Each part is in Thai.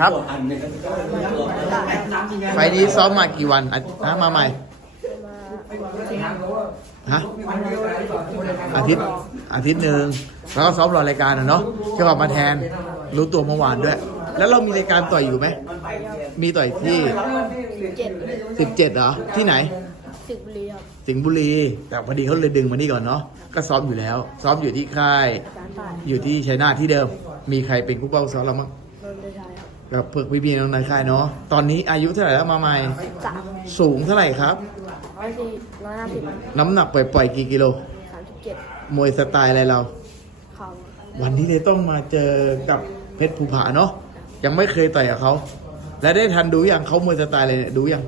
ครับไฟล์นี้ซ้อมมากี่วันอะนะมาใหม่ฮะอาทิตย์อาทิตย์หนึ่งแล้วก็ซ้อมรอรายการนะเนาะจะออกมาแทนรู้ตัวเมื่อวานด้วย แล้วเรามีรายการต่อยอยู่ไหมมีต่อยที่เจ็ดสิบเจ็ดเหรอที่ไหนสิบบุรีครับสิงห์บุรี แต่พอดีเขาเลยดึงมานี่ก่อนเนาะก็ซ้อมอยู่แล้ว ซ้อมอยู่ที่ค่ายอาจารย์ฝ่ายอยู่ที่ชัยนาทที่เดิม มีใครเป็นผู้เป้าซ้อมเรามั้งนนท์เดชายครับ กับเพื่อนพี่ๆน้องในค่ายเนาะตอนนี้อายุเท่าไหร่แล้วมาใหม่ สามสูงเท่าไหร่ครับ ร้อยสี่ร้อยห้าสิบน้ำหนักปล่อยๆกี่กิโลสามสิบเจ็ดมวยสไตล์อะไรเรา เขาวันนี้เลยต้องมาเจอกับเพชรภูผาเนาะยังไม่เคยต่อยกับเขาและได้ทันดูยังเขามวยสไตล์อะไรเนี่ยดูยัง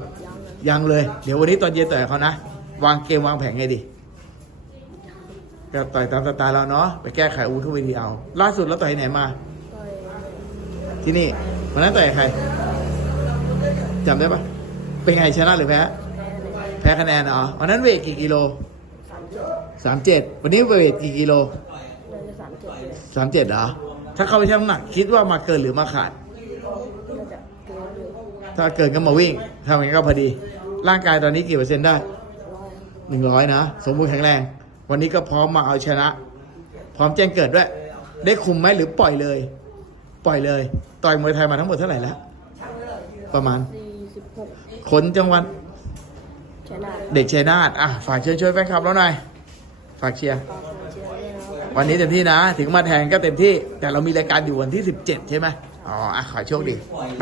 ยังเลยยังเลย เดี๋ยววันนี้ตอนเย็นต่อยกับเขานะ วางเกมวางแผนไงดีก็ต่อยตามสไตล์เราเนาะไปแก้ไขอาวุธทุกวิธีเอา ล่าสุดแล้วต่อยที่ไหนมาต่อย ที่นี่วันนั้นต่อยกับใครจำได้ปะเป็นไงชนะหรือแพ้แพ้คะแนนเหรอวันนั้นเวทกี่กิโลสามเจ็ดวันนี้เวทกี่กิโลสามเจ็ดเหรอถ้าเข้าไปชั่งน้ำหนัก คิดว่ามาเกินหรือมาขาด ถ้าเกินก็มาวิ่งทำอย่างนี้ก็พอดี ร่างกายตอนนี้กี่เปอร์เซ็นต์ได้หนึ่งร้อยนะ สมบูรณ์แข็งแรง วันนี้ก็พร้อมมาเอาชนะ พร้อมแจ้งเกิดด้วย ได้คุมไหมหรือปล่อยเลย ปล่อยเลย ต่อยมวยไทยมาทั้งหมดเท่าไหร่แล้ว ประมาณสี่สิบหกคนจังหวัดชนะเด็กชัยนาทอะ ฝากเชิญช่วยแฟนคลับเราหน่อย ฝากเชียร์ฝากคนเชียร์ด้วยนะครับวันนี้เต็มที่นะ ถึงมาแทนก็เต็มที่ แต่เรามีรายการอยู่วันที่ 17 ใช่ไหมอ๋ออะขอให้โชคดีไป